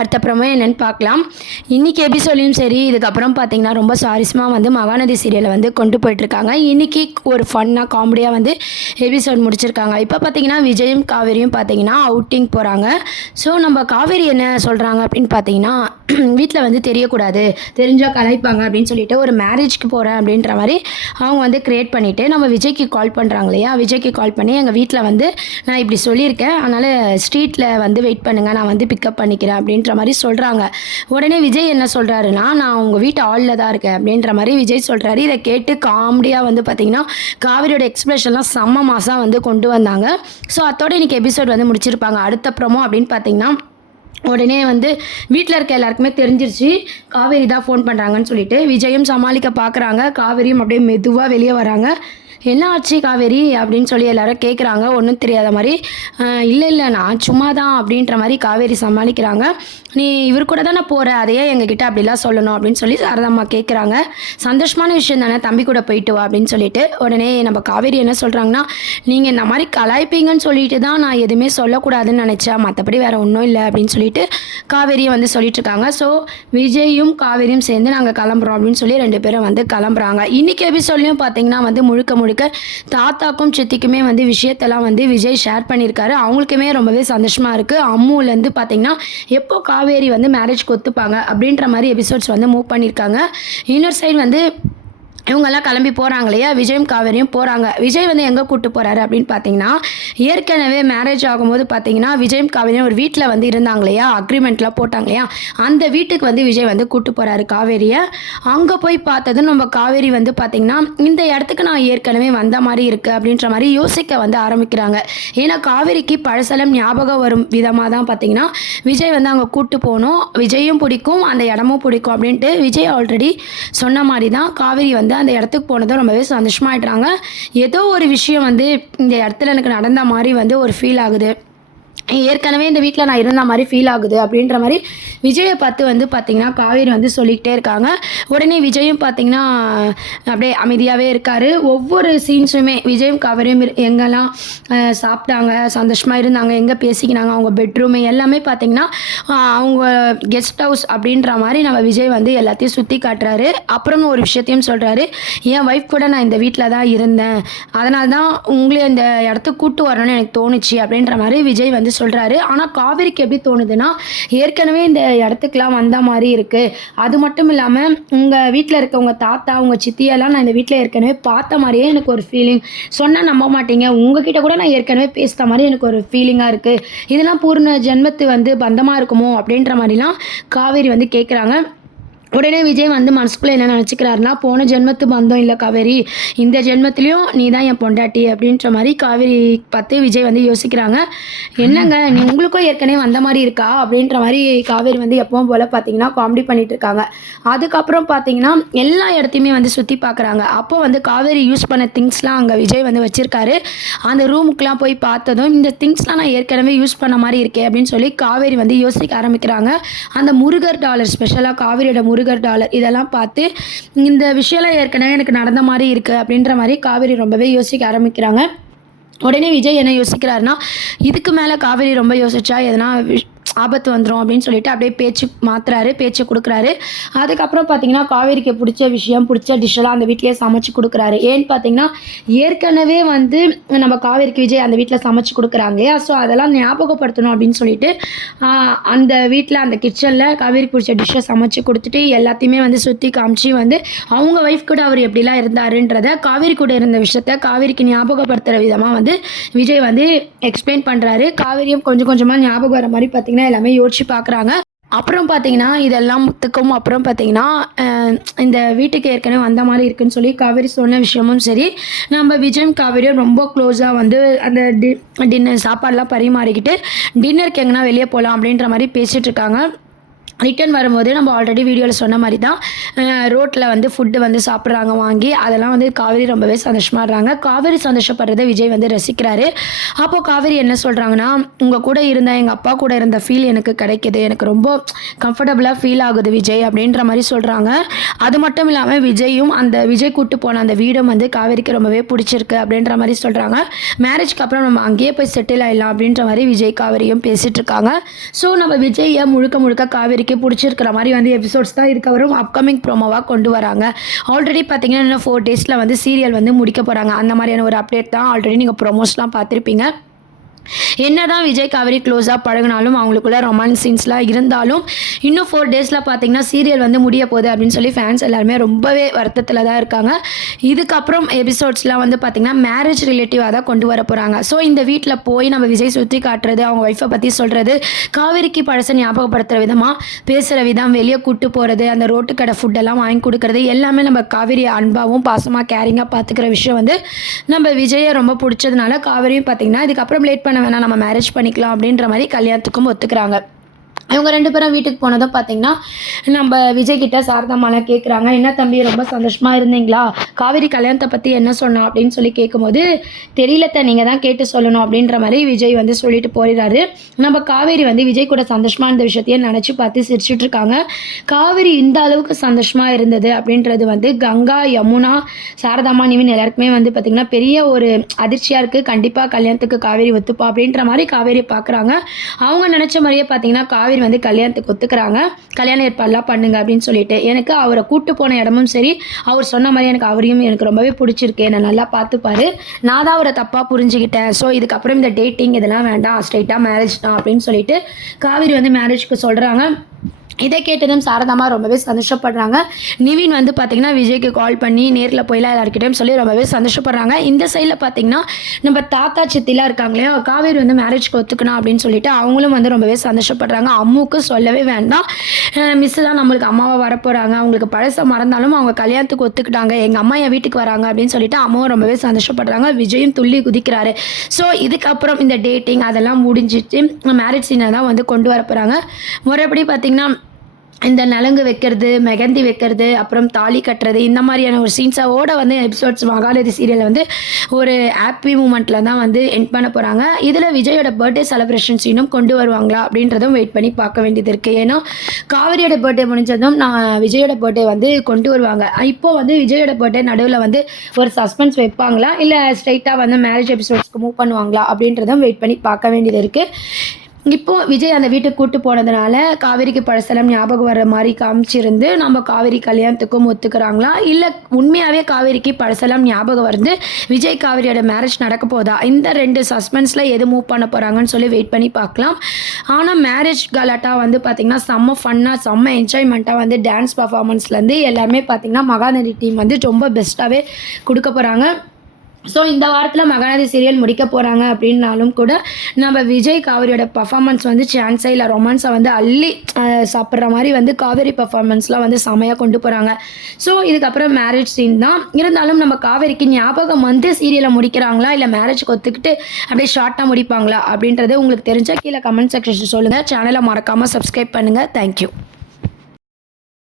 அடுத்த ப்ரோமோ என்னென்னு பார்க்கலாம். இன்றைக்கி எபிசோட்லையும் சரி, இதுக்கப்புறம் பார்த்தீங்கன்னா ரொம்ப சுவாரஸ்யமாக வந்து மகாநதி சீரியலை வந்து கொண்டு போயிட்டுருக்காங்க. இன்றைக்கி ஒரு ஃபன்னாக காமெடியாக வந்து எபிசோட் முடிச்சிருக்காங்க. இப்போ பார்த்தீங்கன்னா விஜயும் காவேரியும் பார்த்தீங்கன்னா அவுட்டிங் போகிறாங்க. ஸோ நம்ம காவேரி என்ன சொல்கிறாங்க அப்படின்னு பார்த்தீங்கன்னா, வீட்டில் வந்து தெரியக்கூடாது, தெரிஞ்சால் கலாய்ப்பாங்க அப்படின்னு சொல்லிட்டு ஒரு மேரேஜ்க்கு போகிறேன் அப்படின்ற மாதிரி அவங்க வந்து க்ரியேட் பண்ணிவிட்டு நம்ம விஜய்க்கு கால் பண்ணுறாங்க இல்லையா. விஜய்க்கு கால் பண்ணி எங்கள் வீட்டில் வந்து நான் இப்படி சொல்லியிருக்கேன், அதனால் ஸ்ட்ரீட்டில் வந்து வெயிட் பண்ணுங்கள், நான் வந்து பிக்கப் பண்ணிக்கிறேன் அப்படின்ற மாதிரி சொல்கிறாங்க. உடனே விஜய் என்ன சொல்கிறாருன்னா, நான் உங்கள் வீட்டு ஆளில் தான் இருக்கேன் அப்படின்ற மாதிரி விஜய் சொல்கிறாரு. இதை கேட்டு காமெடியாக வந்து பார்த்திங்கன்னா காவிரியோட எக்ஸ்பிரஷன்லாம் செம்ம மாதம் வந்து கொண்டு வந்தாங்க. ஸோ அதோட இன்றைக்கி எபிசோட் வந்து முடிச்சிருப்பாங்க. அடுத்த ப்ரோமோ அப்படின்னு பார்த்தீங்கன்னா, உடனே வந்து வீட்டில் இருக்க எல்லாருக்குமே தெரிஞ்சிருச்சு காவேரி தான் ஃபோன் பண்ணுறாங்கன்னு சொல்லிட்டு விஜயும் சமாளிக்க பார்க்குறாங்க. காவேரியும் அப்படியே மெதுவாக வெளியே வராங்க. என்ன ஆச்சு காவேரி அப்படின்னு சொல்லி எல்லாரும் கேட்குறாங்க. ஒன்றும் தெரியாத மாதிரி இல்லை நான் சும்மா தான் அப்படின்ற மாதிரி காவேரி சமாளிக்கிறாங்க. நீ இவர் கூட தானே போகிற, அதையே எங்ககிட்ட அப்படிலாம் சொல்லணும் அப்படின்னு சொல்லி சாரதாம்மா கேட்குறாங்க. சந்தோஷமான விஷயம் தானே, தம்பி கூட போயிட்டு வா அப்படின்னு சொல்லிட்டு உடனே நம்ம காவேரி என்ன சொல்கிறாங்கன்னா, நீங்கள் இந்த மாதிரி கலாய்ப்பீங்கன்னு சொல்லிட்டு தான் நான் எதுவுமே சொல்லக்கூடாதுன்னு நினச்சேன், மற்றபடி வேறு ஒன்றும் இல்லை அப்படின்னு சொல்லிட்டு காவேரியை வந்து சொல்லிட்டு இருக்காங்க. ஸோ விஜயும் காவேரியும் சேர்ந்து நாங்கள் கிளம்புறோம் அப்படின்னு சொல்லி 2 பேரும் வந்து கிளம்புறாங்க. இன்றைக்கி எபிசோட்லையும் பார்த்தீங்கன்னா வந்து முழுக்க தாத்தாக்கும் சித்திக்குமே வந்து விஷயத்தெல்லாம் வந்து விஜய் ஷேர் பண்ணியிருக்காரு. அவங்களுக்குமே ரொம்பவே சந்தோஷமாக இருக்குது. அம்முலேருந்து பார்த்தீங்கன்னா எப்போ காவேரி வந்து மேரேஜ்க்கு ஒத்துப்பாங்க அப்படின்ற மாதிரி எபிசோட்ஸ் வந்து மூவ் பண்ணியிருக்காங்க. இன்னொரு சைடு வந்து இவங்கெல்லாம் கிளம்பி போகிறாங்க இல்லையா, விஜயும் காவேரியும் போகிறாங்க. விஜய் வந்து எங்கே கூப்பிட்டு போகிறாரு அப்படின்னு பார்த்தீங்கன்னா, ஏற்கனவே மேரேஜ் ஆகும்போது பார்த்தீங்கன்னா விஜயும் காவேரியும் ஒரு வீட்டில் வந்து இருந்தாங்க இல்லையா, அக்ரிமெண்ட்லாம் போட்டாங்க இல்லையா, அந்த வீட்டுக்கு வந்து விஜய் வந்து கூப்பிட்டு போகிறாரு காவேரியை. அங்கே போய் பார்த்ததும் நம்ம காவேரி வந்து பார்த்திங்கன்னா இந்த இடத்துக்கு நான் ஏற்கனவே வந்த மாதிரி இருக்குது அப்படின்ற மாதிரி யோசிக்க வந்து ஆரம்பிக்கிறாங்க. ஏன்னா காவேரிக்கு பழசலம் ஞாபகம் வரும் விதமாக தான் பார்த்திங்கன்னா விஜய் வந்து அங்கே கூப்பிட்டு போகணும், விஜயும் பிடிக்கும் அந்த இடமும் பிடிக்கும் அப்படின்ட்டு விஜய் ஆல்ரெடி சொன்ன மாதிரி தான் காவேரி வந்து அந்த இடத்துக்கு போனதும் ரொம்பவே சந்தோஷமாயிடுறாங்க. ஏதோ ஒரு விஷயம் வந்து இந்த இடத்துல எனக்கு நடந்த மாதிரி வந்து ஒரு ஃபீல் ஆகுது, ஏற்கனவே இந்த வீட்டில் நான் இருந்த மாதிரி ஃபீல் ஆகுது அப்படின்ற மாதிரி விஜயை பார்த்து வந்து பார்த்திங்கன்னா காவேரி வந்து சொல்லிக்கிட்டே இருக்காங்க. உடனே விஜயும் பார்த்திங்கன்னா அப்படியே அமைதியாகவே இருக்கார். ஒவ்வொரு சீன்ஸுமே விஜயும் காவேரியும் எங்கெல்லாம் சாப்பிட்டாங்க, சந்தோஷமாக இருந்தாங்க, எங்கே பேசிக்கினாங்க, அவங்க பெட்ரூமு எல்லாமே பார்த்திங்கன்னா அவங்க கெஸ்ட் ஹவுஸ் அப்படின்ற மாதிரி நம்ம விஜய் வந்து எல்லாத்தையும் சுற்றி காட்டுறாரு. அப்புறம் ஒரு விஷயத்தையும் சொல்கிறாரு, என் ஒய்ஃப் கூட நான் இந்த வீட்டில் தான் இருந்தேன், அதனால தான் உங்களை இந்த இடத்துக்கு கூப்பிட்டு வரணும்னு எனக்கு தோணுச்சு அப்படின்ற மாதிரி விஜய் வந்து சொல்கிறாரு. ஆனால் காவேரிக்கு எப்படி தோணுதுன்னா, ஏற்கனவே இந்த இடத்துக்குலாம் வந்த மாதிரி இருக்குது, அது மட்டும் இல்லாமல் உங்கள் வீட்டில் இருக்க உங்கள் தாத்தா உங்கள் சித்தியெல்லாம் நான் இந்த வீட்டில் ஏற்கனவே பார்த்த மாதிரியே எனக்கு ஒரு ஃபீலிங், சொன்னால் நம்ப மாட்டீங்க, உங்ககிட்ட கூட நான் ஏற்கனவே பேசுகிற மாதிரி எனக்கு ஒரு ஃபீலிங்காக இருக்குது, இதெல்லாம் பூர்ண ஜென்மத்து வந்து பந்தமாக இருக்குமோ அப்படின்ற மாதிரிலாம் காவேரி வந்து கேட்குறாங்க. உடனே விஜய் வந்து மனசுக்குள்ளே என்ன நினச்சிக்கிறாருன்னா, போன ஜென்மத்து பந்தம் இல்லை காவேரி, இந்த ஜென்மத்துலேயும் நீ தான் என் பொண்டாட்டி அப்படின்ற மாதிரி காவேரி பார்த்து விஜய் வந்து யோசிக்கிறாங்க. என்னங்க நீ உங்களுக்கும் ஏற்கனவே வந்த மாதிரி இருக்கா அப்படின்ற மாதிரி காவேரி வந்து எப்பவும் போல் பார்த்தீங்கன்னா காமெடி பண்ணிகிட்டு இருக்காங்க. அதுக்கப்புறம் பார்த்தீங்கன்னா எல்லா இடத்தையுமே வந்து சுற்றி பார்க்குறாங்க. அப்போ வந்து காவேரி யூஸ் பண்ண திங்ஸ்லாம் அங்கே விஜய் வந்து வச்சுருக்காரு. அந்த ரூமுக்கெலாம் போய் பார்த்ததும் இந்த திங்ஸ்லாம் நான் ஏற்கனவே யூஸ் பண்ண மாதிரி இருக்கே அப்படின்னு சொல்லி காவேரி வந்து யோசிக்க ஆரம்பிக்கிறாங்க. அந்த முருகர் டாலர், ஸ்பெஷலாக காவேரியோட முருகர் டாலர், இதெல்லாம் பார்த்து இந்த விஷயம்லாம் ஏற்கனவே எனக்கு நடந்த மாதிரி இருக்குது அப்படின்ற மாதிரி காவேரி ரொம்பவே யோசிக்க ஆரம்பிக்கிறாங்க. உடனே விஜய் என்ன யோசிக்கிறாருன்னா, இதுக்கு மேலே காவேரி ரொம்ப யோசிச்சா எதனா ஆபத்து வந்துடும் அப்படின்னு சொல்லிட்டு அப்படியே பேச்சு கொடுக்குறாரு. அதுக்கப்புறம் பார்த்தீங்கன்னா காவேரிக்கு பிடிச்ச விஷயம், பிடிச்ச டிஷ்ஷெல்லாம் அந்த வீட்டிலேயே சமைச்சு கொடுக்குறாரு. ஏன்னு பார்த்தீங்கன்னா ஏற்கனவே வந்து நம்ம காவேரிக்கு விஜய் அந்த வீட்டில் சமைச்சு கொடுக்குறாங்க இல்லையா, ஸோ அதெல்லாம் ஞாபகப்படுத்தணும் அப்படின்னு சொல்லிட்டு அந்த வீட்டில் அந்த கிச்சனில் காவேரிக்கு பிடிச்ச டிஷ்ஷை சமைச்சு கொடுத்துட்டு எல்லாத்தையுமே வந்து சுற்றி காமிச்சு வந்து அவங்க ஒய்ஃப் கூட அவர் எப்படிலாம் இருந்தாருன்றதை, காவேரி கூட இருந்த விஷயத்த காவேரிக்கு ஞாபகப்படுத்துகிற விதமாக வந்து விஜய் வந்து எக்ஸ்பிளைன் பண்ணுறாரு. காவேரியும் கொஞ்சம் கொஞ்சமாக ஞாபகம் வர மாதிரி பார்த்தீங்கன்னா எல்லாமே யோசிச்சு பார்க்குறாங்க. அப்புறம் பார்த்தீங்கன்னா இதெல்லாம் முத்துக்கும் அப்புறம் பார்த்தீங்கன்னா இந்த வீட்டுக்கு ஏற்கனவே வந்த மாதிரி இருக்குன்னு சொல்லி காவேரி சொன்ன விஷயமும் சரி, நம்ம விஜயும் காவேரியும் ரொம்ப க்ளோஸாக வந்து அந்த டின்னர் சாப்பாடெலாம் பரிமாறிக்கிட்டு டின்னருக்கு எங்கன்னா வெளியே போகலாம் அப்படின்ற மாதிரி பேசிகிட்டு இருக்காங்க. ரிட்டர்ன் வரும்போது நம்ம ஆல்ரெடி வீடியோவில் சொன்ன மாதிரி தான் ரோட்டில் வந்து ஃபுட்டு வந்து சாப்பிட்றாங்க வாங்கி. அதெல்லாம் வந்து காவேரி ரொம்பவே சந்தோஷமாகறாங்க. காவேரி சந்தோஷப்படுறத விஜய் வந்து ரசிக்கிறாரு. அப்போது காவேரி என்ன சொல்கிறாங்கன்னா, உங்கள் கூட இருந்த எங்கள் அப்பா கூட இருந்த ஃபீல் எனக்கு கிடைக்கிது, எனக்கு ரொம்ப கம்ஃபர்டபுளாக ஃபீல் ஆகுது விஜய் அப்படின்ற மாதிரி சொல்கிறாங்க. அது மட்டும் இல்லாமல் விஜய் கூட்டு போன அந்த வீடும் வந்து காவேரிக்கு ரொம்பவே பிடிச்சிருக்கு அப்படின்ற மாதிரி சொல்கிறாங்க. மேரேஜ்க்கு அப்புறம் நம்ம அங்கேயே போய் செட்டில் ஆகிடலாம் அப்படின்ற மாதிரி விஜய் காவேரியும் பேசிகிட்டு இருக்காங்க. ஸோ நம்ம விஜயை முழுக்க காவேரி பிடிச்சிருக்கிற மாதிரி வந்து எபிசோட்ஸ் தான் இதுக்கப்புறம் அப்கமிங் ப்ரோமோவாக கொண்டு வராங்க. ஆல்ரெடி பார்த்தீங்கன்னா இன்னும் 4 days வந்து சீரியல் வந்து முடிக்க போகிறாங்க. அந்த மாதிரியான ஒரு அப்டேட் தான் ஆல்ரெடி நீங்கள் ப்ரோமோஸ்லாம் பார்த்துருப்பீங்க. என்னதான் விஜய் காவேரி க்ளோஸாக பழகினாலும் அவங்களுக்குள்ள ரொமான்ஸ் சீன்ஸ்லாம் இருந்தாலும் இன்னும் 4 days பார்த்தீங்கன்னா சீரியல் வந்து முடிய போகுது அப்படின்னு சொல்லி ஃபேன்ஸ் எல்லாருமே ரொம்பவே வருத்தத்தில் தான் இருக்காங்க. இதுக்கப்புறம் எபிசோட்ஸ்லாம் வந்து பார்த்திங்கன்னா மேரேஜ் ரிலேட்டிவாக தான் கொண்டு வர போகிறாங்க. ஸோ இந்த வீட்டில் போய் நம்ம விஜய் சுற்றி காட்டுறது, அவங்க ஒய்ஃபை பற்றி சொல்கிறது, காவேரிக்கு பழசை ஞாபகப்படுத்துகிற விதமாக பேசுகிற விதம், வெளியே கூட்டு போகிறது, அந்த ரோட்டு கடை ஃபுட்டெல்லாம் வாங்கி கொடுக்குறது, எல்லாமே நம்ம காவேரி அன்பாகவும் பாசமாக கேரிங்காக பார்த்துக்கிற விஷயம் வந்து நம்ம விஜயை ரொம்ப பிடிச்சதுனால காவேரியும் பார்த்திங்கன்னா இதுக்கப்புறம் லேட் பண்ண வேணாம், நம்ம மேரேஜ் பண்ணிக்கலாம் அப்படின்ற மாதிரி கல்யாணத்துக்கும் ஒத்துக்கிறாங்க. இவங்க 2 பேரும் வீட்டுக்கு போனதும் பார்த்திங்கன்னா நம்ம விஜய்கிட்ட சாரதாம்மாலாம் கேட்குறாங்க, என்ன தம்பி ரொம்ப சந்தோஷமாக இருந்தீங்களா, காவேரி கல்யாணத்தை பற்றி என்ன சொன்னா அப்படின்னு சொல்லி கேட்கும்போது, தெரியலத்த நீங்கள் தான் கேட்டு சொல்லணும் அப்படின்ற மாதிரி விஜய் வந்து சொல்லிட்டு போயிடுறாரு. நம்ம காவேரி வந்து விஜய் கூட சந்தோஷமாக இருந்த விஷயத்தையே நினச்சி பார்த்து சிரிச்சுட்டு இருக்காங்க. காவேரி இந்த அளவுக்கு சந்தோஷமாக இருந்தது அப்படின்றது வந்து கங்கா, யமுனா, சாரதாம்மா, நிவின் எல்லாருக்குமே வந்து பார்த்திங்கன்னா பெரிய ஒரு அதிர்ச்சியாக இருக்குது. கண்டிப்பாக கல்யாணத்துக்கு காவேரி ஒத்துப்பா அப்படின்ற மாதிரி காவேரி பார்க்குறாங்க. அவங்க நினச்ச மாதிரியே பார்த்திங்கன்னா காவேரி வந்து கல்யாணத்துக்கு ஒத்துக்கிறாங்க. கல்யாண ஏற்பாடுலாம் பண்ணுங்க அப்படின்னு சொல்லிட்டு. எனக்கு அவரை கூட்டு போன இடமும் சரி, அவர் சொன்ன மாதிரி எனக்கு ரொம்பவே பிடிச்சிருக்கு, என்னை நல்லா பார்த்துப்பாரு, நான் தான் அவரை தப்பாக புரிஞ்சுக்கிட்டேன், ஸோ இதுக்கப்புறம் இந்த டேட்டிங் இதெல்லாம் வேண்டாம், ஸ்ட்ரைட்டாக மேரேஜ் தான் அப்படின்னு சொல்லிட்டு காவேரி வந்து மேரேஜ்க்கு சொல்கிறாங்க. இதை கேட்டதும் சாரதாம்மா ரொம்பவே சந்தோஷப்படுறாங்க. நிவின் வந்து பார்த்திங்கன்னா விஜய்க்கு கால் பண்ணி நேரில் போயிலாம் எல்லாருக்கிட்டையும் சொல்லி ரொம்பவே சந்தோஷப்படுறாங்க. இந்த சைடில் பார்த்திங்கன்னா நம்ம தாத்தா சித்திலாம் இருக்காங்களே, காவேரி வந்து மேரேஜ்க்கு ஒத்துக்கணும் அப்படின்னு சொல்லிட்டு அவங்களும் வந்து ரொம்பவே சந்தோஷப்படுறாங்க. அம்முக்கு சொல்லவே வேண்டாம், மிஸ்ஸு தான் நம்மளுக்கு அம்மாவாக வரப்போகிறாங்க, அவங்களுக்கு பழசை மறந்தாலும் அவங்க கல்யாணத்துக்கு ஒத்துக்கிட்டாங்க, எங்கள் அம்மா என் வீட்டுக்கு வராங்க அப்படின்னு சொல்லிட்டு அம்மாவும் ரொம்பவே சந்தோஷப்படுறாங்க. விஜயும் துள்ளி குதிக்கிறாரு. ஸோ இதுக்கப்புறம் இந்த டேட்டிங் அதெல்லாம் முடிஞ்சிட்டு மேரேஜ் சீனை தான் வந்து கொண்டு வர போகிறாங்க. முறைப்படி பார்த்திங்கன்னா இந்த நலங்கு வைக்கிறது, மெகந்தி வைக்கிறது, அப்புறம் தாலி கட்டுறது, இந்த மாதிரியான ஒரு சீன்ஸோட வந்து எபிசோட்ஸ் மகாநதி சீரியல் வந்து ஒரு ஹாப்பி மூமெண்ட்டில் தான் வந்து எண்ட் பண்ண போகிறாங்க. இதில் விஜயோட பர்த்டே செலிப்ரேஷன் சீனும் கொண்டு வருவாங்களா அப்படின்றதும் வெயிட் பண்ணி பார்க்க வேண்டியது இருக்குது. ஏன்னா காவேரியோட பர்த்டே முடிஞ்சதும் விஜயோட பர்த்டே வந்து கொண்டு வருவாங்க. இப்போது வந்து விஜயோட பர்த்டே நடுவில் வந்து ஒரு சஸ்பென்ஸ் வைப்பாங்களா, இல்லை ஸ்ட்ரைட்டாக வந்து மேரேஜ் எபிசோட்ஸ்க்கு மூவ் பண்ணுவாங்களா அப்படின்றதும் வெயிட் பண்ணி பார்க்க வேண்டியது இருக்குது. இப்போது விஜய் அந்த வீட்டுக்கு கூட்டு போனதுனால காவேரிக்கு பழசெல்லாம் ஞாபகம் வர்ற மாதிரி காமிச்சிருந்து நம்ம காவேரி கல்யாணத்துக்கும் ஒத்துக்கிறாங்களா, இல்லை உண்மையாகவே காவேரிக்கு பழசெல்லாம் ஞாபகம் வருது, விஜய் காவேரியோட மேரேஜ் நடக்க போதா, இந்த 2 சஸ்பென்ஸில் எது மூவ் பண்ண போகிறாங்கன்னு சொல்லி வெயிட் பண்ணி பார்க்கலாம். ஆனால் மேரேஜ் கலாட்டா வந்து பார்த்திங்கன்னா செம்ம ஃபன்னாக செம்ம என்ஜாய்மெண்ட்டாக வந்து டான்ஸ் பர்ஃபார்மன்ஸ்லேருந்து எல்லாருமே பார்த்திங்கன்னா மகாநதி டீம் வந்து ரொம்ப பெஸ்ட்டாகவே கொடுக்க போகிறாங்க. ஸோ இந்த வாரத்தில் மகாநதி சீரியல் முடிக்க போகிறாங்க அப்படின்னாலும் கூட நம்ம விஜய் காவேரியோட பர்ஃபார்மன்ஸ் வந்து சான்ஸே இல்லை, ரொமான்ஸை வந்து அள்ளி சாப்பிட்ற மாதிரி வந்து காவேரி பர்ஃபார்மன்ஸ்லாம் வந்து செமையாக கொண்டு போகிறாங்க. ஸோ இதுக்கப்புறம் மேரேஜ் சீன் தான் இருந்தாலும் நம்ம காவேரிக்கு ஞாபகம் வந்து சீரியலை முடிக்கிறாங்களா, இல்லை மேரேஜுக்கு ஒத்துக்கிட்டு அப்படியே ஷார்ட்டாக முடிப்பாங்களா அப்படின்றது உங்களுக்கு தெரிஞ்சால் கீழே கமெண்ட் செக்ஷன் சொல்லுங்கள். சேனலை மறக்காமல் சப்ஸ்கிரைப் பண்ணுங்கள். தேங்க்யூ.